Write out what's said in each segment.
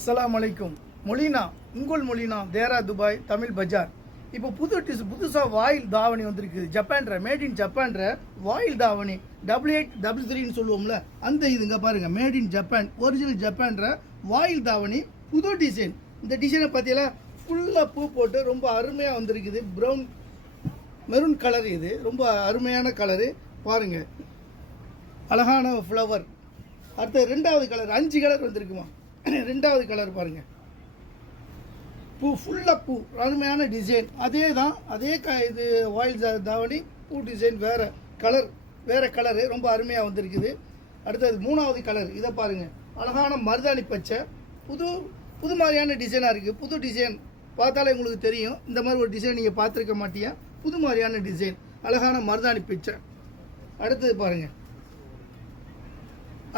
அஸ்ஸலாமு அலைக்கும். மொலினா, உங்கள் மொலினா, தேரா துபாய் தமிழ் பஜார். இப்போ புதுசாக வாயில் தாவணி வந்திருக்கு. ஜப்பான்ற மேட் இன் ஜப்பான்ற வாயில் தாவணி 8833ன்னு சொல்லுவோம்ல, அந்த இதுங்க பாருங்கள், மேட் இன் ஜப்பான் ஒரிஜினல் ஜப்பான்ற வாயில் தாவணி புது டிசைன். இந்த டிசைனை பார்த்தீங்களா, ஃபுல்லாக பூ போட்டு ரொம்ப அருமையாக வந்திருக்குது. ப்ரௌன் மெரூன் கலர், இது ரொம்ப அருமையான கலரு பாருங்கள், அழகான ஃப்ளவர். அடுத்த ரெண்டாவது கலர், 5 கலர் வந்திருக்குமா. ரெண்டாவது கலர் பாருங்கள், பூ ஃபுல்லாக பூ, அருமையான டிசைன். அதே தான், அதே இது வாயில் தாவணி பூ டிசைன், வேறு கலரு ரொம்ப அருமையாக வந்திருக்குது. அடுத்தது 3வது கலர், இதை பாருங்கள், அழகான மருதாணி பச்சை, புது மாதிரியான டிசைனாக இருக்குது. புது டிசைன் பார்த்தாலே உங்களுக்கு தெரியும், இந்த மாதிரி ஒரு டிசைன் நீங்கள் பார்த்துருக்க மாட்டீங்க. புது மாதிரியான டிசைன், அழகான மருதாணி பச்சை. அடுத்தது பாருங்கள்,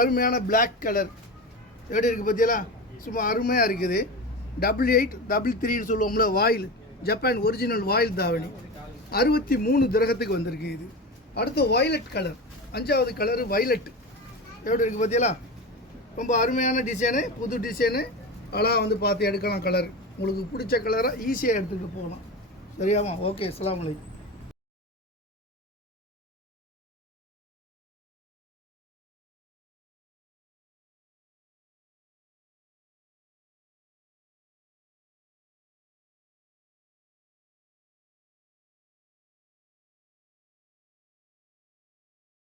அருமையான பிளாக் கலர் எப்படி இருக்குது பார்த்தீங்களா, சும்மா அருமையாக இருக்குது. 8833ன்னு சொல்லுவோம்ல, வாயில் ஜப்பான் ஒரிஜினல் வாயில் தாவணி 63 திரகத்துக்கு வந்திருக்கு இது. அடுத்து வயலட் கலர், 5வது கலரு வயலட் எப்படி இருக்குது பார்த்தீங்களா, ரொம்ப அருமையான டிசைனு, புது டிசைனு. அழகாக வந்து பார்த்து எடுக்கலாம் கலர். உங்களுக்கு பிடிச்ச கலராக ஈஸியாக எடுத்துகிட்டு போகலாம். சரியாமா? ஓகே, அஸ்ஸலாமு அலைக்கும்.